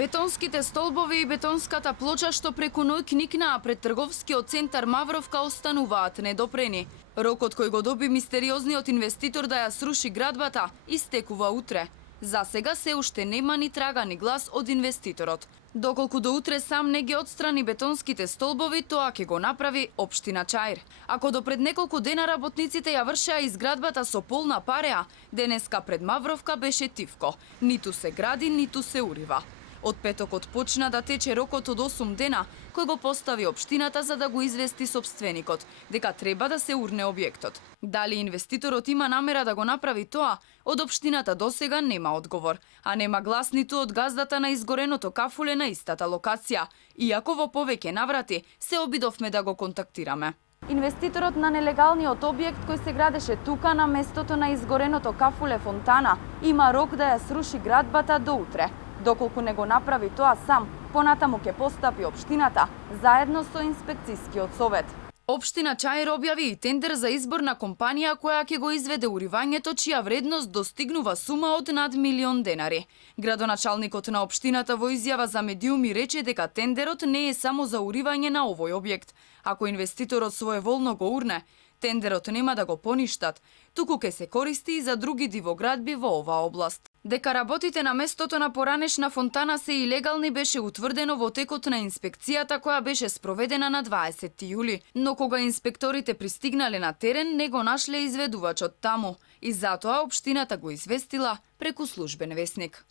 Бетонските столбови и бетонската плоча што преку ној кникнаа пред трговскиот центар Мавровка остануваат недопрени. Рокот кој го доби мистериозниот инвеститор да ја сруши градбата истекува утре. За сега се уште нема ни трага ни глас од инвеститорот. Доколку до утре сам не ги отстрани бетонските столбови, тоа ќе го направи општина Чаир. Ако до пред неколку дена работниците ја вршеа изградбата со полна пареа, денеска пред Мавровка беше тивко. Ниту се гради, ниту се урива. Од петокот почна да тече рокот од 8 дена, кој го постави општината за да го извести собственикот, дека треба да се урне објектот. Дали инвеститорот има намера да го направи тоа, од општината досега нема одговор, а нема глас ниту од газдата на изгореното кафуле на истата локација, иако во повеќе наврати се обидовме да го контактираме. Инвеститорот на нелегалниот објект кој се градеше тука на местото на изгореното кафуле фонтана има рок да ја сруши градбата до утре. Доколку не го направи тоа сам, понатаму ќе постапи општината заедно со инспекцијскиот совет. Општина Чаир објави и тендер за избор на компанија која ќе го изведе уривањето, чија вредност достигнува сума од над 1.000.000 денари. Градоначалникот на општината во изјава за медиуми рече дека тендерот не е само за уривање на овој објект. Ако инвеститорот своеволно го урне, тендерот нема да го поништат, туку ќе се користи и за други дивоградби во оваа област. Дека работите на местото на поранешна фонтана се илегални беше утврдено во текот на инспекцијата која беше спроведена на 20 јули, но кога инспекторите пристигнале на терен не го нашле изведувачот таму и затоа општината го известила преку службен весник.